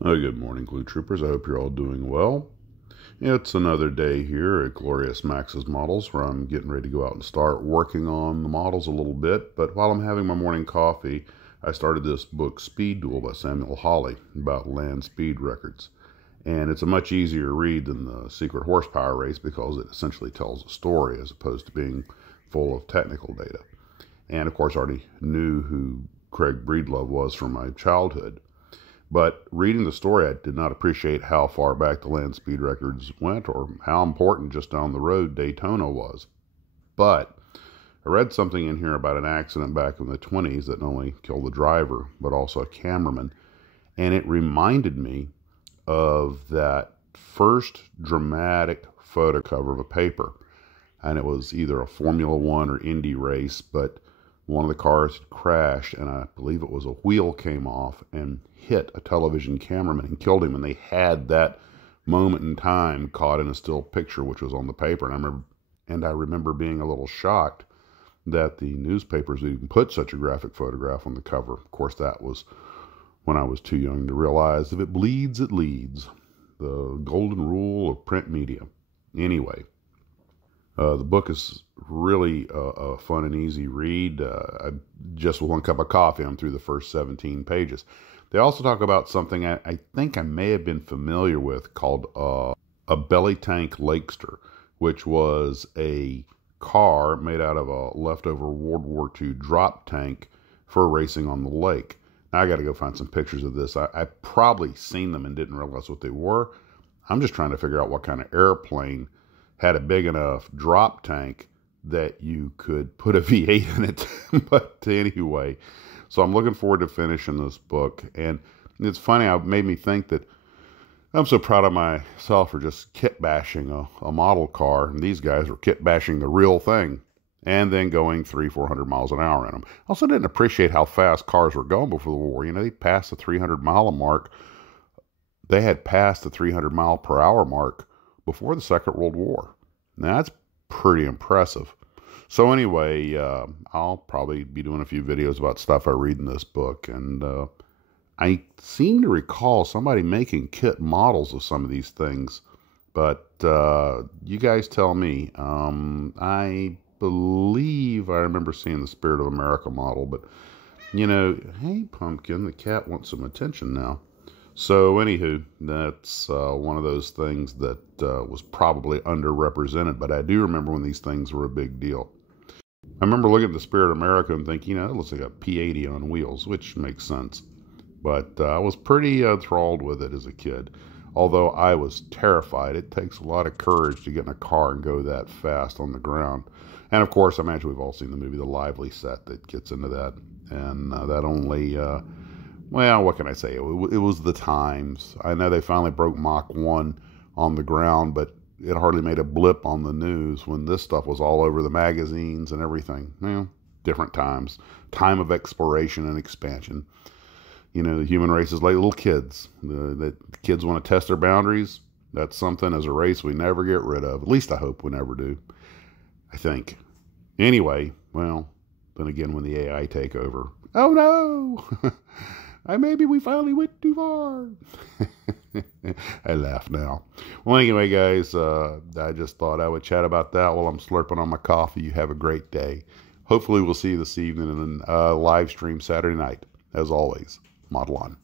Good morning, Glue Troopers. I hope you're all doing well. It's another day here at Glorious Max's Models where I'm getting ready to go out and start working on the models a little bit. But while I'm having my morning coffee, I started this book, Speed Duel by Samuel Hawley, about land speed records. And it's a much easier read than the Secret Horsepower Race because it essentially tells a story as opposed to being full of technical data. And of course, I already knew who Craig Breedlove was from my childhood. But reading the story, I did not appreciate how far back the land speed records went or how important just down the road Daytona was. But I read something in here about an accident back in the 20s that not only killed the driver, but also a cameraman. And it reminded me of that first dramatic photo cover of a paper. And it was either a Formula One or Indy race, but one of the cars had crashed, and I believe it was a wheel came off and hit a television cameraman and killed him. And they had that moment in time caught in a still picture, which was on the paper. And I remember being a little shocked that the newspapers even put such a graphic photograph on the cover. Of course, that was when I was too young to realize if it bleeds, it leads. The golden rule of print media. Anyway. The book is really a fun and easy read. Just with one cup of coffee, I'm through the first 17 pages. They also talk about something I think I may have been familiar with called a belly tank Lakester, which was a car made out of a leftover World War II drop tank for racing on the lake. Now I got to go find some pictures of this. I probably seen them and didn't realize what they were. I'm just trying to figure out what kind of airplane had a big enough drop tank that you could put a V8 in it. But anyway, so I'm looking forward to finishing this book. And it's funny, it made me think that I'm so proud of myself for just kit bashing a model car. And these guys were kit bashing the real thing and then going 300-400 miles an hour in them. I also didn't appreciate how fast cars were going before the war. You know, they passed the 300-mile mark. They had passed the 300-mile-per-hour mark before the Second World War. Now, that's pretty impressive. So anyway, I'll probably be doing a few videos about stuff I read in this book. And I seem to recall somebody making kit models of some of these things. But you guys tell me. I believe I remember seeing the Spirit of America model. But, you know, hey, Pumpkin, the cat wants some attention now. So anywho, that's one of those things that was probably underrepresented, but I do remember when these things were a big deal. I remember looking at the Spirit of America and thinking, you know, it looks like a P80 on wheels, which makes sense. But I was pretty enthralled with it as a kid, although I was terrified. It takes a lot of courage to get in a car and go that fast on the ground. And of course, I imagine we've all seen the movie The Lively Set that gets into that, and that only... well, what can I say? It was the times. I know they finally broke Mach 1 on the ground, but it hardly made a blip on the news when this stuff was all over the magazines and everything. Well, different times. Time of exploration and expansion. You know, the human race is like little kids. The kids want to test their boundaries. That's something as a race we never get rid of. At least I hope we never do. I think. Anyway, well, then again, when the AI take over. Oh no! Maybe we finally went too far. I laugh now. Well, anyway, guys, I just thought I would chat about that while I'm slurping on my coffee. You have a great day. Hopefully, we'll see you this evening in a live stream Saturday night. As always, model on.